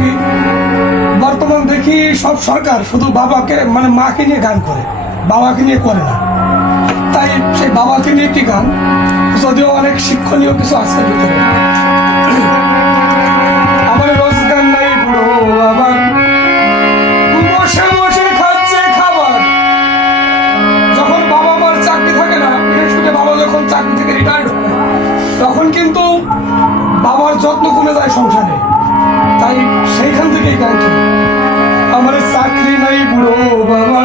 কি, বর্তমান দেখি সব সরকার শুধু বাবাকে মানে মাকে নিয়ে গান করে, বাবাকে নিয়ে করে না। তাই সেই বাবাকে নিয়ে একটি গান, যদিও অনেক শিক্ষণীয় কিছু আছে ভিতরে। আমার রোজগার নাই বুড়ো বাবা, বসে বসে খাচ্ছে খাবার। যখন বাবা মার চাকরি থাকে না, বিশেষ করে বাবা যখন চাকরি থেকে রিটায়ার্ড হয়, তখন কিন্তু বাবার যত্ন কমে যায় সংসারে। তাই সেইখান থেকে এই গানটি, আমার চাকরি নাই বুড়ো বাবা,